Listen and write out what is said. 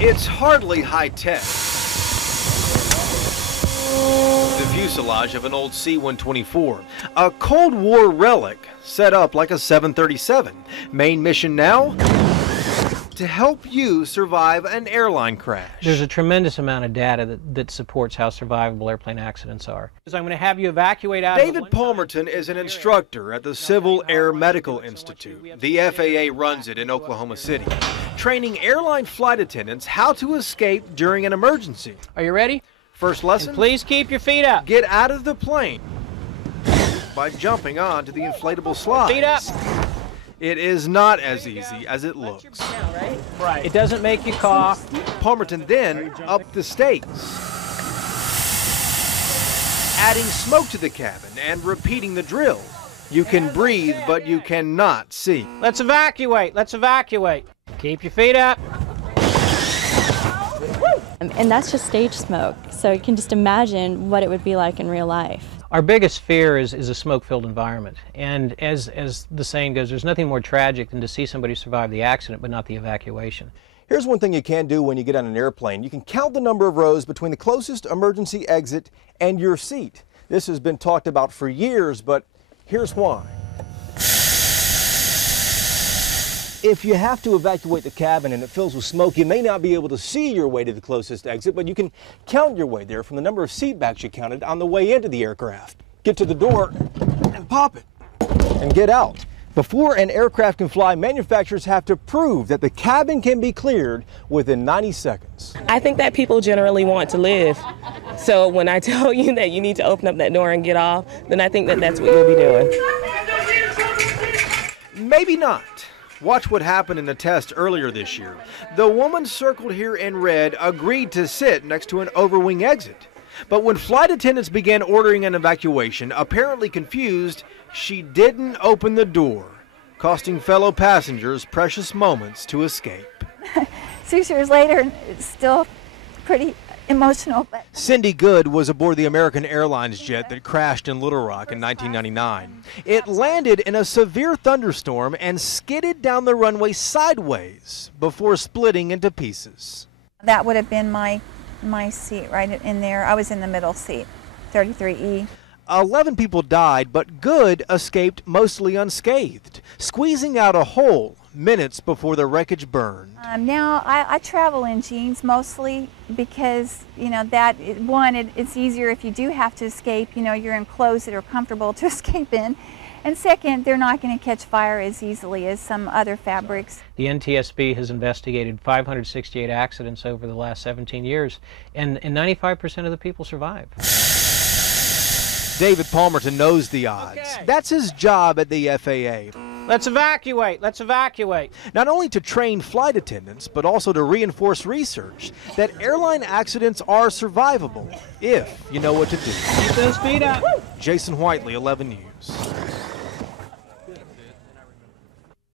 It's hardly high-tech. The fuselage of an old C-124, a Cold War relic set up like a 737. Main mission now? To help you survive an airline crash. There's a tremendous amount of data that supports how survivable airplane accidents are. I'm going to have you evacuate out. David Palmerton is an instructor at the Civil Air Medical Institute. The FAA runs it in Oklahoma City, training airline flight attendants how to escape during an emergency. Are you ready? First lesson, and please keep your feet up. Get out of the plane by jumping onto the inflatable slides. Feet up. It is not as easy as it looks. Right. It doesn't make you cough. Palmerton then upped the stakes, adding smoke to the cabin and repeating the drill. You can breathe, but you cannot see. Let's evacuate. Let's evacuate. Keep your feet up. And that's just stage smoke, so you can just imagine what it would be like in real life. Our biggest fear is a smoke-filled environment, and as the saying goes, there's nothing more tragic than to see somebody survive the accident but not the evacuation. Here's one thing you can do when you get on an airplane. You can count the number of rows between the closest emergency exit and your seat. This has been talked about for years, but here's why. If you have to evacuate the cabin and it fills with smoke, you may not be able to see your way to the closest exit, but you can count your way there from the number of seat backs you counted on the way into the aircraft. Get to the door and pop it and get out. Before an aircraft can fly, manufacturers have to prove that the cabin can be cleared within 90 seconds. I think that people generally want to live. So when I tell you that you need to open up that door and get off, then I think that that's what you'll be doing. Maybe not. Watch what happened in the test earlier this year. The woman circled here in red agreed to sit next to an overwing exit. But when flight attendants began ordering an evacuation, apparently confused, she didn't open the door, costing fellow passengers precious moments to escape. 6 years later, it's still pretty emotional. But Cindy Good was aboard the American Airlines jet that crashed in Little Rock in 1999. It landed in a severe thunderstorm and skidded down the runway sideways before splitting into pieces. that would have been my seat right in there. I was in the middle seat, 33E. 11 people died, but Good escaped mostly unscathed, squeezing out a hole minutes before the wreckage burned. Now I travel in jeans mostly because, you know, it's easier if you do have to escape, you know, you're in clothes that are comfortable to escape in. And second, they're not going to catch fire as easily as some other fabrics. The NTSB has investigated 568 accidents over the last 17 years, and 95% of the people survive. David Palmerton knows the odds. Okay. That's his job at the FAA. Let's evacuate. Let's evacuate. Not only to train flight attendants, but also to reinforce research that airline accidents are survivable if you know what to do. Keep those feet up. Jason Whiteley, 11 News.